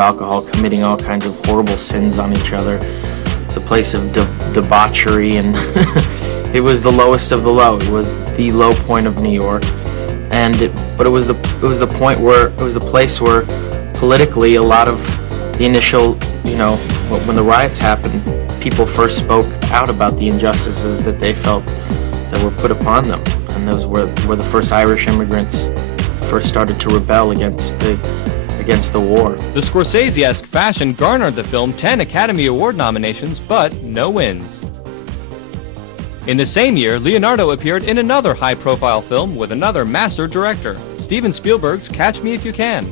alcohol, committing all kinds of horrible sins on each other. It's a place of debauchery, and it was the lowest of the low. It was the low point of New York, but it was the point where it was the place where politically a lot of the initial, when the riots happened, people first spoke out about the injustices that they felt that were put upon them, and those were the first Irish immigrants first started to rebel against the war. The Scorsese-esque fashion garnered the film 10 Academy Award nominations, but no wins. In the same year, Leonardo appeared in another high-profile film with another master director, Steven Spielberg's Catch Me If You Can.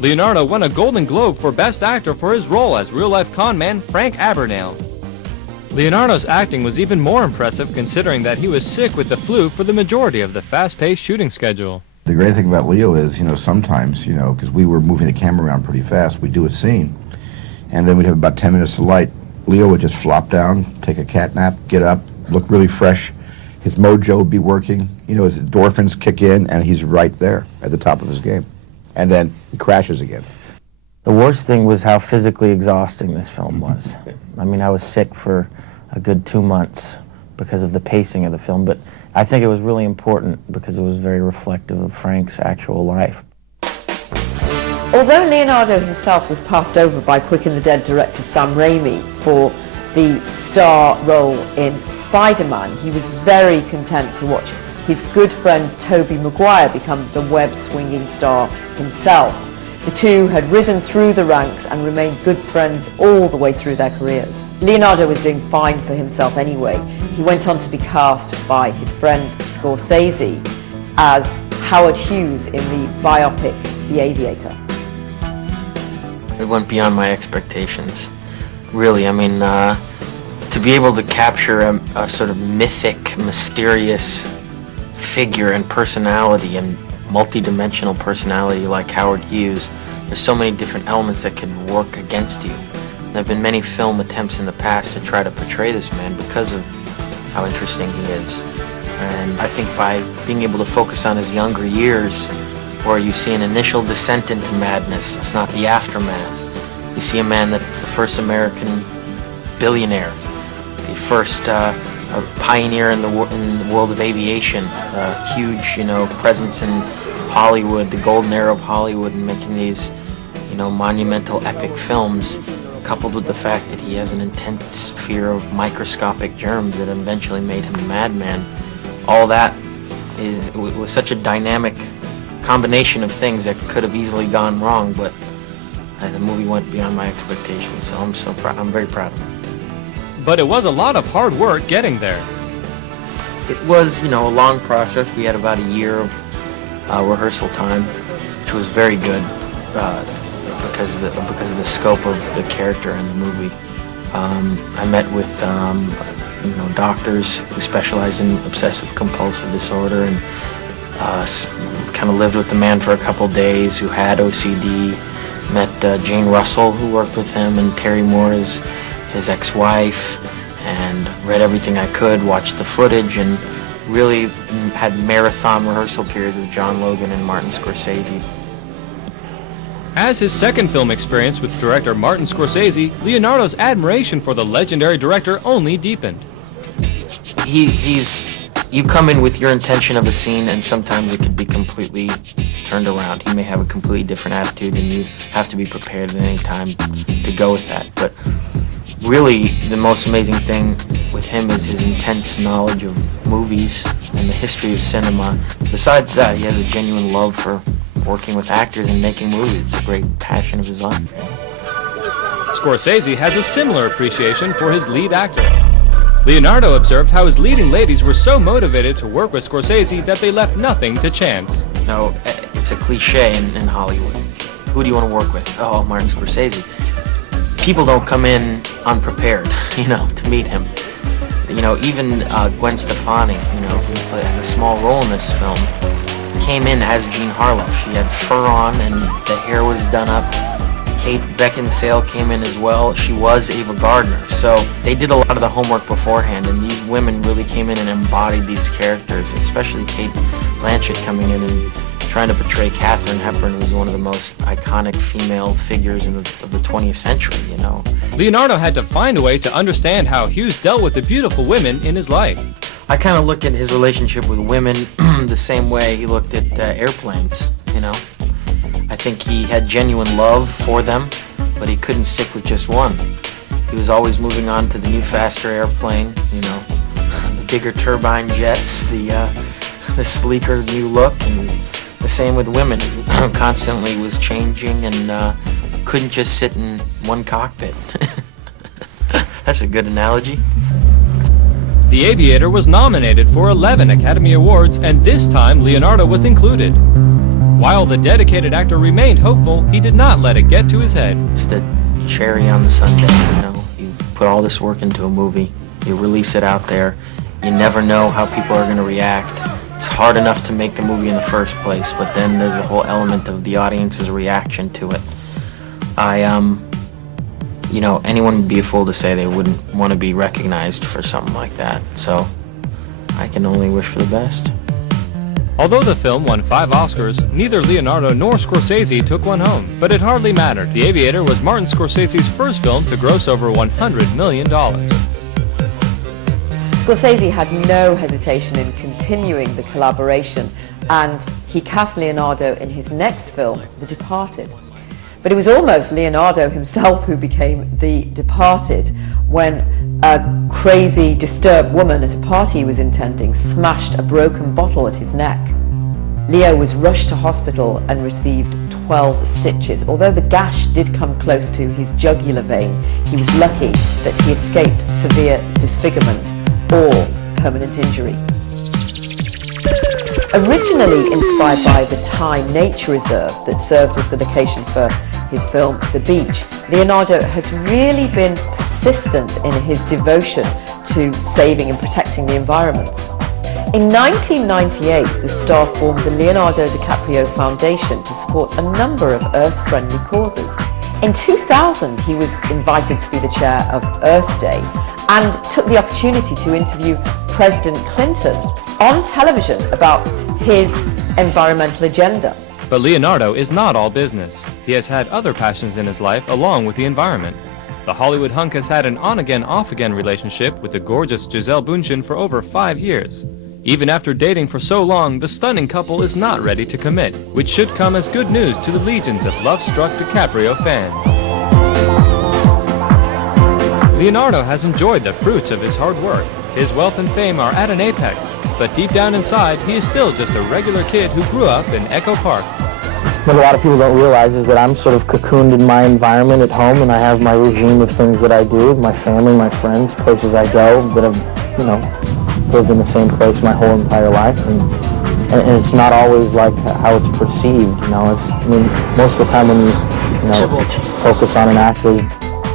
Leonardo won a Golden Globe for Best Actor for his role as real-life con man Frank Abagnale. Leonardo's acting was even more impressive considering that he was sick with the flu for the majority of the fast-paced shooting schedule. The great thing about Leo is, sometimes, because we were moving the camera around pretty fast, we'd do a scene, and then we'd have about 10 minutes of light. Leo would just flop down, take a cat nap, get up, look really fresh. His mojo would be working, his endorphins kick in, and he's right there at the top of his game. And then he crashes again. The worst thing was how physically exhausting this film was. I mean, I was sick for a good 2 months because of the pacing of the film, but I think it was really important because it was very reflective of Frank's actual life. Although Leonardo himself was passed over by Quick and the Dead director Sam Raimi for the star role in Spider-Man, he was very content to watch his good friend Tobey Maguire become the web-swinging star himself. The two had risen through the ranks and remained good friends all the way through their careers. Leonardo was doing fine for himself anyway. He went on to be cast by his friend Scorsese as Howard Hughes in the biopic The Aviator. It went beyond my expectations. Really, I mean, to be able to capture a sort of mythic, mysterious figure and personality and multi-dimensional personality like Howard Hughes, there's so many different elements that can work against you. There have been many film attempts in the past to try to portray this man because of how interesting he is. And I think by being able to focus on his younger years, where you see an initial descent into madness, it's not the aftermath. You see a man that's the first American billionaire, the first a pioneer in the world of aviation, a huge, presence in Hollywood, the golden era of Hollywood, and making these, monumental epic films, coupled with the fact that he has an intense fear of microscopic germs that eventually made him a madman. All that was such a dynamic combination of things that could have easily gone wrong, but the movie went beyond my expectations, so I'm so proud. I'm very proud of it. But it was a lot of hard work getting there. It was, a long process. We had about a year of rehearsal time, which was very good because of the scope of the character in the movie. I met with doctors who specialize in obsessive compulsive disorder, and kind of lived with the man for a couple days who had OCD. Met Jane Russell, who worked with him, and Terry Moore, his ex-wife, and read everything I could, watched the footage, and really had marathon rehearsal periods with John Logan and Martin Scorsese. As his second film experience with director Martin Scorsese, Leonardo's admiration for the legendary director only deepened. You come in with your intention of a scene, and sometimes it could be completely turned around. He may have a completely different attitude, and you have to be prepared at any time to go with that. But really, the most amazing thing with him is his intense knowledge of movies and the history of cinema. Besides that, he has a genuine love for working with actors and making movies. It's a great passion of his life. Scorsese has a similar appreciation for his lead actor. Leonardo observed how his leading ladies were so motivated to work with Scorsese that they left nothing to chance. No, it's a cliche in Hollywood. Who do you want to work with? Oh, Martin Scorsese. People don't come in unprepared, to meet him. Even Gwen Stefani, who has a small role in this film, came in as Jean Harlow. She had fur on and the hair was done up. Kate Beckinsale came in as well. She was Ava Gardner. So they did a lot of the homework beforehand, and these women really came in and embodied these characters, especially Kate Blanchett coming in and trying to portray Katharine Hepburn, who's one of the most iconic female figures of the 20th century, you know. Leonardo had to find a way to understand how Hughes dealt with the beautiful women in his life. I kind of look at his relationship with women the same way he looked at airplanes, you know. I think he had genuine love for them, but he couldn't stick with just one. He was always moving on to the new, faster airplane, you know, the bigger turbine jets, the sleeker new look, and the same with women. He constantly was changing and couldn't just sit in one cockpit. That's a good analogy. The Aviator was nominated for 11 Academy Awards, and this time Leonardo was included. While the dedicated actor remained hopeful, he did not let it get to his head. It's the cherry on the sundae, you know. You put all this work into a movie, you release it out there, you never know how people are going to react. It's hard enough to make the movie in the first place, but then there's the whole element of the audience's reaction to it. You know, anyone would be a fool to say they wouldn't want to be recognized for something like that, so I can only wish for the best. Although the film won 5 Oscars, neither Leonardo nor Scorsese took one home. But it hardly mattered. The Aviator was Martin Scorsese's first film to gross over $100 million. Scorsese had no hesitation in continuing the collaboration, and he cast Leonardo in his next film, The Departed. But it was almost Leonardo himself who became the departed when a crazy, disturbed woman at a party he was attending smashed a broken bottle at his neck. Leo was rushed to hospital and received 12 stitches. Although the gash did come close to his jugular vein, he was lucky that he escaped severe disfigurement or permanent injury. Originally inspired by the Thai nature reserve that served as the location for his film The Beach, Leonardo has really been persistent in his devotion to saving and protecting the environment. In 1998, the star formed the Leonardo DiCaprio Foundation to support a number of Earth-friendly causes. In 2000, he was invited to be the chair of Earth Day and took the opportunity to interview President Clinton on television about his environmental agenda. But Leonardo is not all business. He has had other passions in his life along with the environment. The Hollywood hunk has had an on-again, off-again relationship with the gorgeous Gisele Bündchen for over 5 years. Even after dating for so long, the stunning couple is not ready to commit, which should come as good news to the legions of love-struck DiCaprio fans. Leonardo has enjoyed the fruits of his hard work. His wealth and fame are at an apex, but deep down inside, he is still just a regular kid who grew up in Echo Park. What a lot of people don't realize is that I'm sort of cocooned in my environment at home, and I have my regime of things that I do, my family, my friends, places I go that have, you know, lived in the same place my whole entire life, and it's not always like how it's perceived, you know. I mean, most of the time when you know, focus on an actor's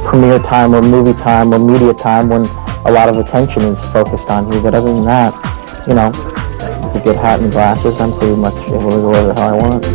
premiere time or movie time or media time, when a lot of attention is focused on you, but other than that, you know, with a good hat and glasses, I'm pretty much able to go wherever the hell I want.